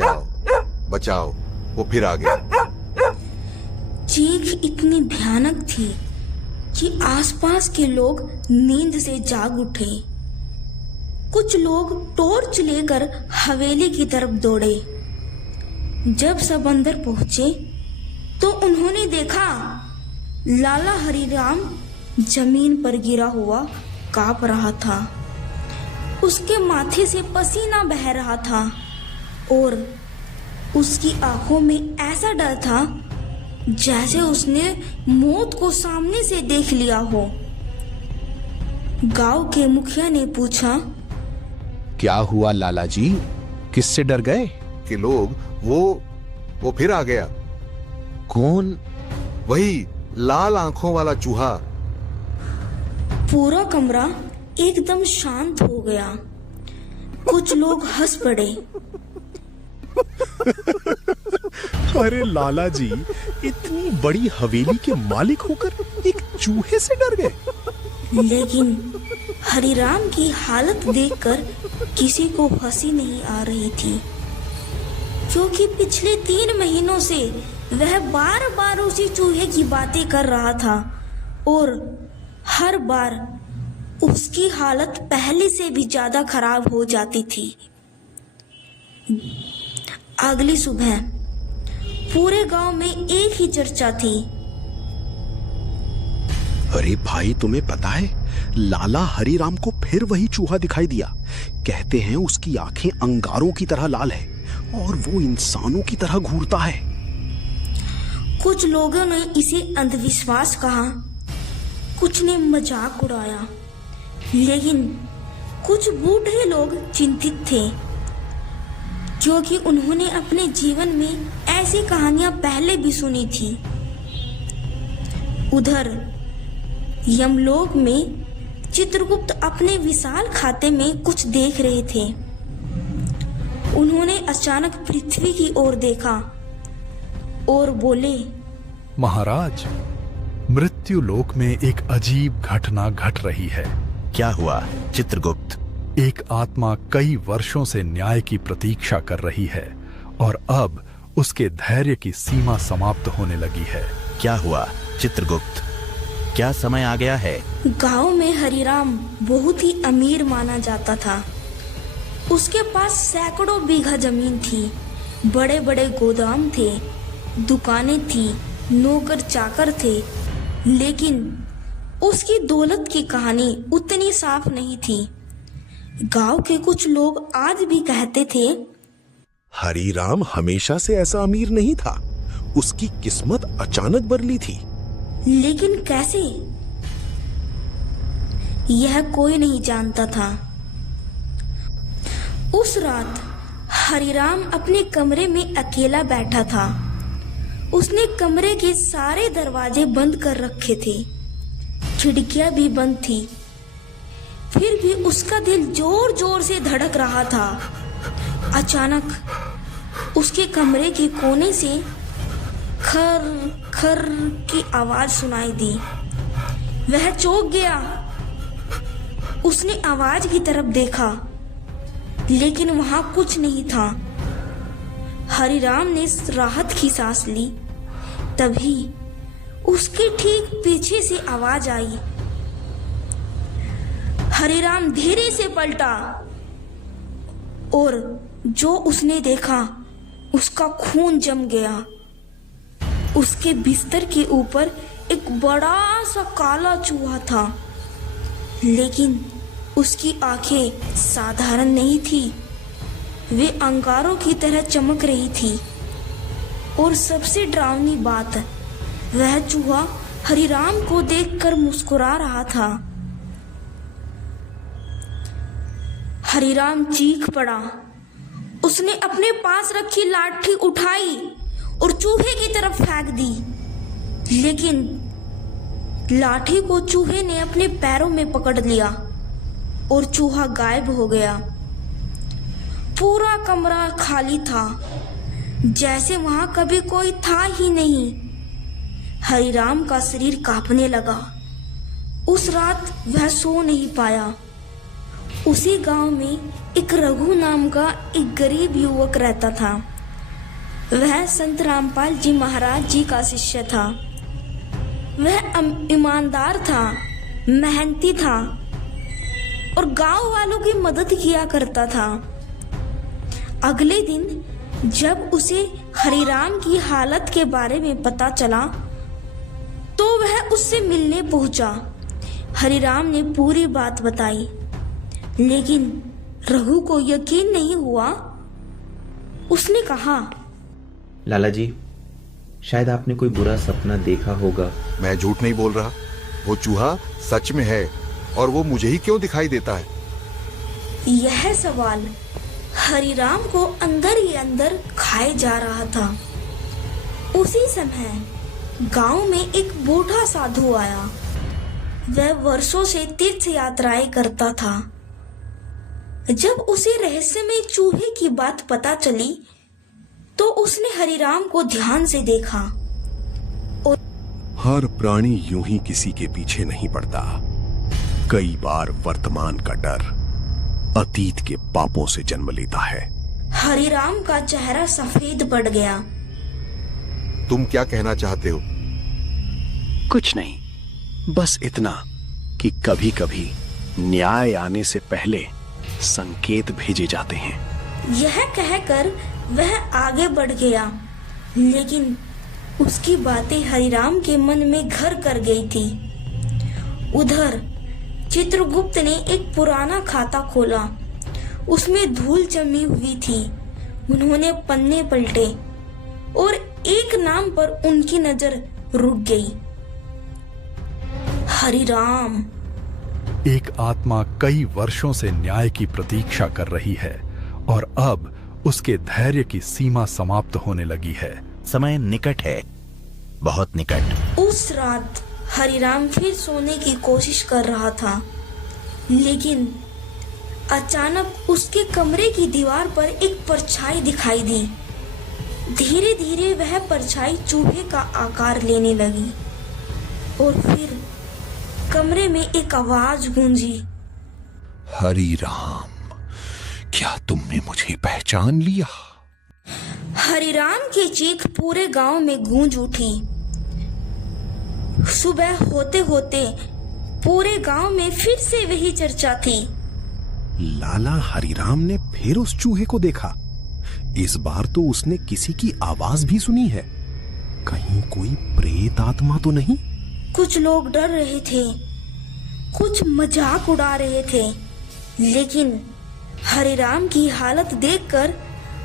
बचाओ बचाओ, वो फिर आ गया। चीख इतनी भयानक थी कि आसपास के लोग नींद से जाग उठे। कुछ लोग टॉर्च लेकर हवेली की तरफ दौड़े। जब सब अंदर पहुंचे तो उन्होंने देखा लाला हरिराम जमीन पर गिरा हुआ कांप रहा था। उसके माथे से पसीना बह रहा था और उसकी आंखों में ऐसा डर था जैसे उसने मौत को सामने से देख लिया हो। गांव के मुखिया ने पूछा, क्या हुआ लाला जी, किससे डर गए? कि लोग वो फिर आ गया। कौन? वही लाल आंखों वाला चूहा। पूरा कमरा एकदम शांत हो गया। कुछ लोग हंस पड़े। अरे लाला जी, इतनी बड़ी हवेली के मालिक होकर एक चूहे से डर गए। लेकिन हरिराम की हालत देखकर किसी को हंसी नहीं आ रही थी, क्योंकि पिछले 3 महीनों से वह बार बार उसी चूहे की बातें कर रहा था और हर बार उसकी हालत पहले से भी ज्यादा खराब हो जाती थी। अगली सुबह पूरे गांव में एक ही चर्चा थी। अरे भाई, तुम्हें पता है, लाला हरिराम को फिर वही चूहा दिखाई दिया। कहते हैं उसकी आंखें अंगारों की तरह लाल है और वो इंसानों की तरह घूरता है। कुछ लोगों ने इसे अंधविश्वास कहा, कुछ ने मजाक उड़ाया, लेकिन कुछ बूढ़े लोग चिंतित थे, क्योंकि उन्होंने अपने जीवन में ऐसी कहानियां पहले भी सुनी थी। उधर यमलोक में चित्रगुप्त अपने विशाल खाते में कुछ देख रहे थे। उन्होंने अचानक पृथ्वी की ओर देखा और बोले, महाराज, मृत्यु लोक में एक अजीब घटना घट रही है। क्या हुआ चित्रगुप्त? एक आत्मा कई वर्षों से न्याय की प्रतीक्षा कर रही है और अब उसके धैर्य की सीमा समाप्त होने लगी है। क्या हुआ चित्रगुप्त? क्या समय आ गया है? गांव में हरिराम बहुत ही अमीर माना जाता था। उसके पास सैकड़ों बीघा जमीन थी, बड़े बड़े गोदाम थे, दुकानें थी, नौकर चाकर थे, लेकिन उसकी दौलत की कहानी उतनी साफ नहीं थी। गांव के कुछ लोग आज भी कहते थे, हरिराम हमेशा से ऐसा अमीर नहीं था, उसकी किस्मत अचानक बदली थी। लेकिन कैसे, यह कोई नहीं जानता था। उस रात हरिराम अपने कमरे में अकेला बैठा था। उसने कमरे के सारे दरवाजे बंद कर रखे थे, खिड़कियां भी बंद थी। फिर भी उसका दिल जोर जोर से धड़क रहा था। अचानक उसके कमरे के कोने से खर खर की आवाज सुनाई दी। वह चौंक गया। उसने आवाज की तरफ देखा, लेकिन वहां कुछ नहीं था। हरिराम ने राहत की सांस ली। तभी उसके ठीक पीछे से आवाज आई। हरिराम धीरे से पलटा और जो उसने देखा, उसका खून जम गया। उसके बिस्तर के ऊपर एक बड़ा सा काला चूहा था, लेकिन उसकी आंखें साधारण नहीं थी, वे अंगारों की तरह चमक रही थी। और सबसे डरावनी बात, वह चूहा हरिराम को देखकर मुस्कुरा रहा था। हरिराम चीख पड़ा। उसने अपने पास रखी लाठी उठाई और चूहे की तरफ फेंक दी, लेकिन लाठी को चूहे ने अपने पैरों में पकड़ लिया और चूहा गायब हो गया। पूरा कमरा खाली था, जैसे वहां कभी कोई था ही नहीं। हरिराम का शरीर कांपने लगा। उस रात वह सो नहीं पाया। उसी गांव में एक रघु नाम का एक गरीब युवक रहता था। वह संत रामपाल जी महाराज जी का शिष्य था। वह ईमानदार था, मेहनती था और गांव वालों की मदद किया करता था। अगले दिन जब उसे हरिराम की हालत के बारे में पता चला तो वह उससे मिलने पहुंचा। हरिराम ने पूरी बात बताई, लेकिन रघु को यकीन नहीं हुआ। उसने कहा, लाला जी, शायद आपने कोई बुरा सपना देखा होगा। मैं झूठ नहीं बोल रहा, वो चूहा सच में है और वो मुझे ही क्यों दिखाई देता है? यह सवाल हरिराम को अंदर ही अंदर खाए जा रहा था। उसी समय गांव में एक बूढ़ा साधु आया। वह वर्षों से तीर्थ यात्राएं करता था। जब उसे रहस्यमय चूहे की बात पता चली तो उसने हरिराम को ध्यान से देखा। हर प्राणी यूं ही किसी के पीछे नहीं पड़ता। कई बार वर्तमान का डर अतीत के पापों से जन्म लेता है। हरिराम का चेहरा सफेद पड़ गया। तुम क्या कहना चाहते हो? कुछ नहीं, बस इतना कि कभी कभी न्याय आने से पहले संकेत भेजे जाते हैं। यह कहकर वह आगे बढ़ गया, लेकिन उसकी बातें हरिराम के मन में घर कर गई थी। उधर चित्रगुप्त ने एक पुराना खाता खोला। उसमें धूल जमी हुई थी। उन्होंने पन्ने पलटे और एक नाम पर उनकी नजर रुक गई, हरिराम। एक आत्मा कई वर्षों से न्याय की प्रतीक्षा कर रही है और अब उसके धैर्य की सीमा समाप्त होने लगी है। समय निकट है, बहुत निकट। उस रात हरिराम फिर सोने की कोशिश कर रहा था, लेकिन अचानक उसके कमरे की दीवार पर एक परछाई दिखाई दी। धीरे धीरे वह परछाई चूहे का आकार लेने लगी और फिर कमरे में एक आवाज गूंजी, हरि राम, क्या तुमने मुझे पहचान लिया? हरिराम की चीख पूरे गांव में गूंज उठी। सुबह होते होते पूरे गांव में फिर से वही चर्चा थी। लाला हरिराम ने फिर उस चूहे को देखा। इस बार तो उसने किसी की आवाज भी सुनी है। कहीं कोई प्रेत आत्मा तो नहीं? कुछ लोग डर रहे थे, कुछ मजाक उड़ा रहे थे, लेकिन हरिराम की हालत देखकर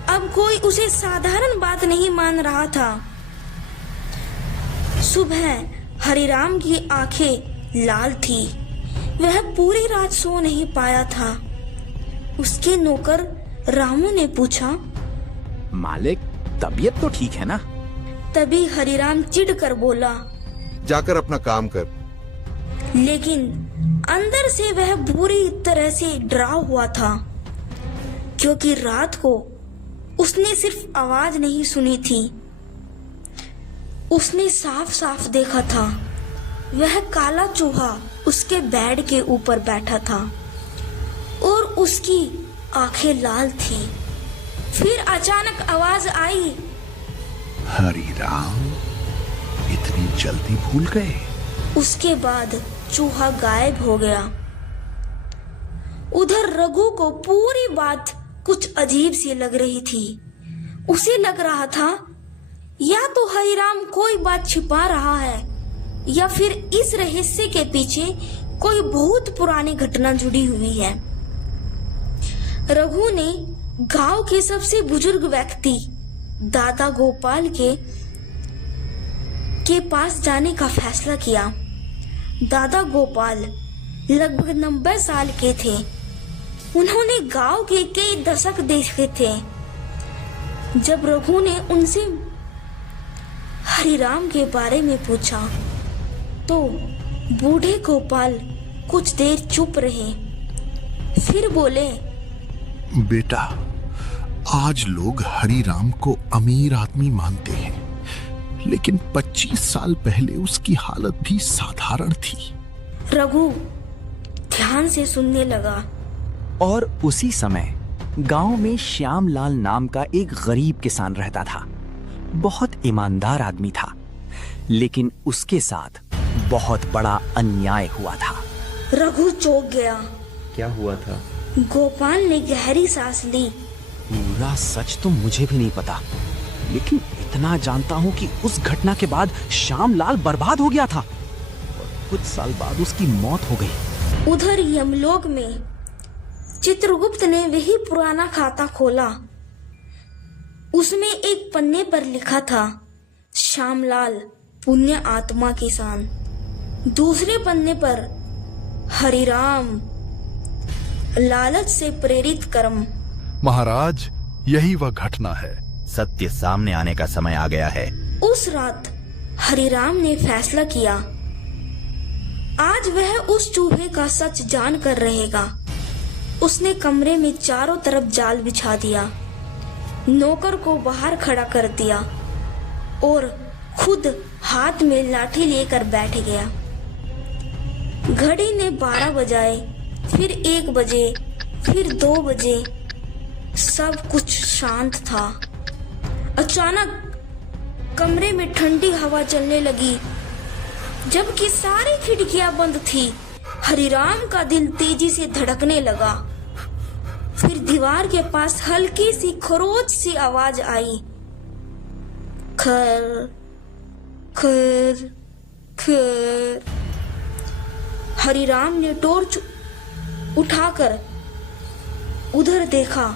अब कोई उसे साधारण बात नहीं मान रहा था। सुबह हरिराम की आंखें लाल थी। वह पूरी रात सो नहीं पाया था। उसके नौकर रामू ने पूछा, मालिक, तबीयत तो ठीक है ना? तभी हरिराम चिढ़कर बोला, जाकर अपना काम कर। लेकिन अंदर से वह बुरी तरह से डरा हुआ था, क्योंकि रात को उसने सिर्फ आवाज नहीं सुनी थी, उसने साफ साफ देखा था। वह काला चूहा उसके बेड के ऊपर बैठा था और उसकी आंखें लाल थी। फिर अचानक आवाज आई, हरि राम, इतनी जल्दी भूल गए? उसके बाद चूहा गायब हो गया। उधर रघु को पूरी बात कुछ अजीब सी लग रही थी। उसे लग रहा था या तो हरिराम कोई बात छिपा रहा है या फिर इस रहस्य के पीछे कोई बहुत पुरानी घटना जुड़ी हुई है। रघु ने गांव के सबसे बुजुर्ग व्यक्ति दादा गोपाल के पास जाने का फैसला किया। दादा गोपाल लगभग 90 साल के थे। उन्होंने गांव के कई दशक देखे थे। जब रघु ने उनसे हरिराम के बारे में पूछा तो बूढ़े गोपाल कुछ देर चुप रहे, फिर बोले, बेटा, आज लोग हरि राम को अमीर आदमी मानते हैं, लेकिन 25 साल पहले उसकी हालत भी साधारण थी। रघु ध्यान से सुनने लगा। और उसी समय गांव में श्यामलाल नाम का एक गरीब किसान रहता था। बहुत ईमानदार आदमी था, लेकिन उसके साथ बहुत बड़ा अन्याय हुआ था। रघु चौंक गया। क्या हुआ था? गोपाल ने गहरी सांस ली। पूरा सच तो मुझे भी नहीं पता, लेकिन इतना जानता हूँ कि उस घटना के बाद श्यामलाल बर्बाद हो गया था और कुछ साल बाद उसकी मौत हो गई। उधर यमलोक में चित्रगुप्त ने वही पुराना खाता खोला। उसमें एक पन्ने पर लिखा था, श्यामलाल पुण्य आत्मा किसान। दूसरे पन्ने पर, हरिराम लालच से प्रेरित कर्म। महाराज, यही वह घटना है। सत्य सामने आने का समय आ गया है। उस रात हरिराम ने फैसला किया, आज वह उस चूहे का सच जान कर रहेगा। उसने कमरे में चारों तरफ जाल बिछा दिया, नौकर को बाहर खड़ा कर दिया और खुद हाथ में लाठी लेकर बैठ गया। घड़ी ने 12 बजाए, फिर 1 बजे, फिर 2 बजे। सब कुछ शांत था। अचानक कमरे में ठंडी हवा चलने लगी, जबकि सारी खिड़कियां बंद थी। हरिराम का दिल तेजी से धड़कने लगा। फिर दीवार के पास हल्की सी खरोच सी आवाज आई, खर खर खर। हरिराम ने टॉर्च उठाकर उधर देखा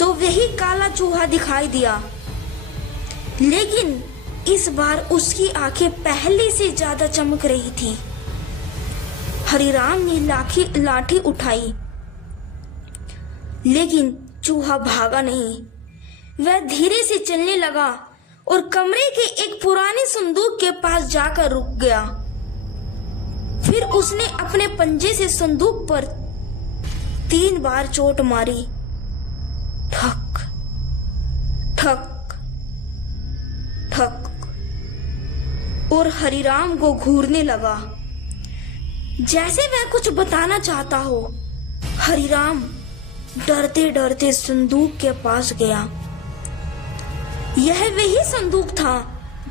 तो वही काला चूहा दिखाई दिया, लेकिन इस बार उसकी आंखें पहले से ज्यादा चमक रही थी। हरिराम ने लाठी उठाई, लेकिन चूहा भागा नहीं। वह धीरे से चलने लगा और कमरे के एक पुराने संदूक के पास जाकर रुक गया। फिर उसने अपने पंजे से संदूक पर 3 बार चोट मारी। ठक ठक ठक, और हरिराम को घूरने लगा, जैसे वह कुछ बताना चाहता हो। हरिराम डरते डरते संदूक के पास गया। यह वही संदूक था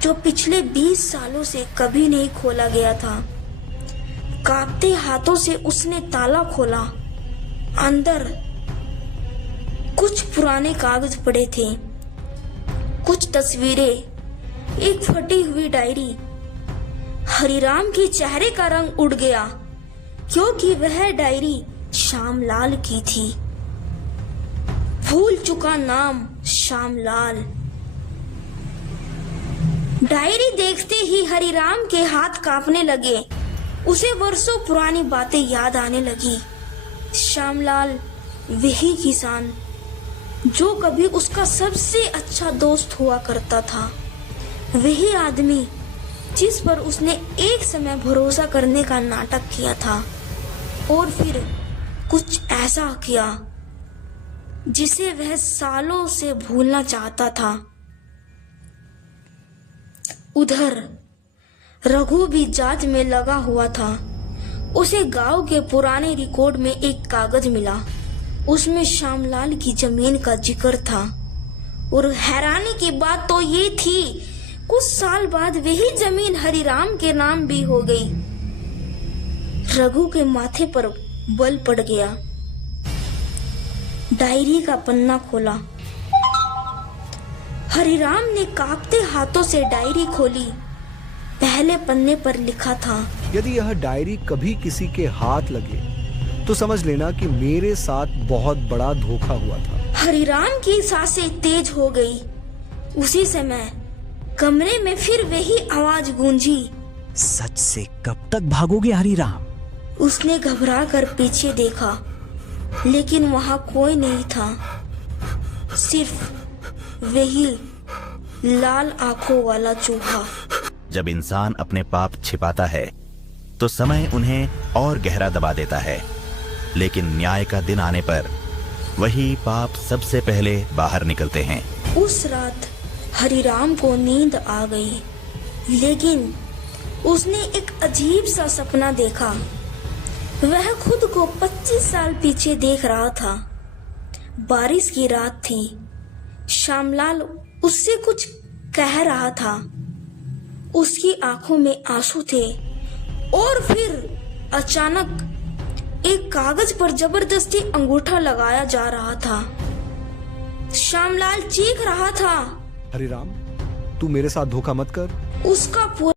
जो पिछले 20 सालों से कभी नहीं खोला गया था। कांपते हाथों से उसने ताला खोला। अंदर कुछ पुराने कागज पड़े थे, कुछ तस्वीरें, एक फटी हुई डायरी। हरिराम के चेहरे का रंग उड़ गया, क्योंकि वह डायरी श्यामलाल की थी। भूल चुका नाम श्यामलाल। डायरी देखते ही हरिराम के हाथ कांपने लगे। उसे वर्षों पुरानी बातें याद आने लगी। श्यामलाल वही किसान जो कभी उसका सबसे अच्छा दोस्त हुआ करता था, वही आदमी जिस पर उसने एक समय भरोसा करने का नाटक किया था और फिर कुछ ऐसा किया जिसे वह सालों से भूलना चाहता था। उधर रघु भी जांच में लगा हुआ था। उसे गांव के पुराने रिकॉर्ड में एक कागज मिला। उसमें श्यामलाल की जमीन का जिक्र था और हैरानी की बात तो ये थी, कुछ साल बाद वही जमीन हरिराम के नाम भी हो गई। रघु के माथे पर बल पड़ गया। डायरी का पन्ना खोला। हरिराम ने कांपते हाथों से डायरी खोली। पहले पन्ने पर लिखा था, यदि यह डायरी कभी किसी के हाथ लगे तो समझ लेना कि मेरे साथ बहुत बड़ा धोखा हुआ था। हरिराम की सांसें तेज हो गई। उसी समय कमरे में फिर वही आवाज गूंजी, सच से कब तक भागोगे हरिराम? उसने घबरा कर पीछे देखा, लेकिन वहां कोई नहीं था, सिर्फ वही लाल आंखों वाला चूहा। जब इंसान अपने पाप छिपाता है तो समय उन्हें और गहरा दबा देता है, लेकिन न्याय का दिन आने पर वही पाप सबसे पहले बाहर निकलते हैं। उस रात हरिराम को नींद आ गई, लेकिन उसने एक अजीब सा सपना देखा। वह खुद को 25 साल पीछे देख रहा था। बारिश की रात थी। श्यामलाल उससे कुछ कह रहा था। उसकी आंखों में आंसू थे और फिर अचानक एक कागज पर जबरदस्ती अंगूठा लगाया जा रहा था। श्यामलाल चीख रहा था, हरिराम, तू मेरे साथ धोखा मत कर। उसका पूरा